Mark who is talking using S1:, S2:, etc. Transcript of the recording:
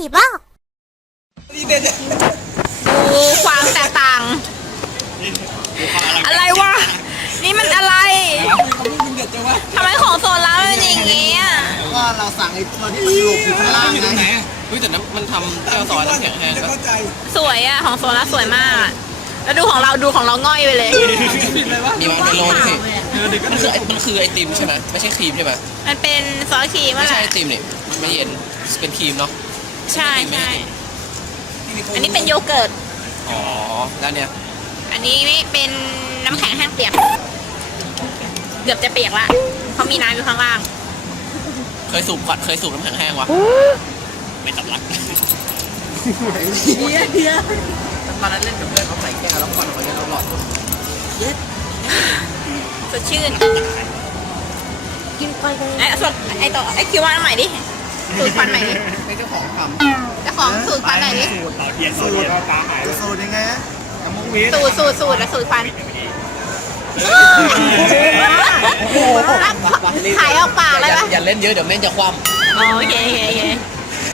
S1: บ้า
S2: ดูความแตกต่าง อะไรวะ นี่มันอะไรทำไมของโซล่าเป็นอย่างงี้อ่ะ
S3: ก็เราสั่งไอ้ตัวที่มันหลบอยู่ข้างล่างไง
S4: เฮ้ยแต่นั้นมันทำเจ้าซอยน้ำแข็งแห้งก็
S2: สวยอ่ะ ของโซล่าสวยมากอะแล้วดูของเราง่อยไปเลย
S4: มีมันเป็นโลนี่มันคือไอติมใช่ไหมไม่ใช่ครีมใช่ไหม
S2: มันเป็นซอสครีม
S4: ไม่
S2: อะ
S4: ใช่
S2: ไร
S4: ไอติมนี่ไม่เย็นเป็นครีมเนาะ
S2: ใช่ใช่อันนี้เป็นโยเกิร์ต
S4: อ๋อแล้วเนี่ย
S2: อันนี้เป็นน้ำแข็งแห้งเปียก เกือบจะเปียกละเพราะมีน้ำอยู่ข้างล่าง
S4: เคยสูบน้ำแข็งแห้งวะไม่สำลักตอนนั้นเล่นกับเพื่อนเขาใส่แก้วแล้วควันออกมาเยอะเราหลอด
S2: สดชื่น
S1: กินไปเลย
S2: ไอ้คิวว่าใหม่ดิสูตรควันใหม่ดิ
S3: เป็นเจ้าของท
S2: เจ้าของสูตรควันใหม่ดิ
S3: ำสูตรสูตรยังไงอะน้ำมุกวิท
S2: สูตรและสูตรควันขายออกปากเลยปะ
S4: อย่าเล่นเยอะเดี๋ยวแม่งจะคว่ำ
S2: โอเค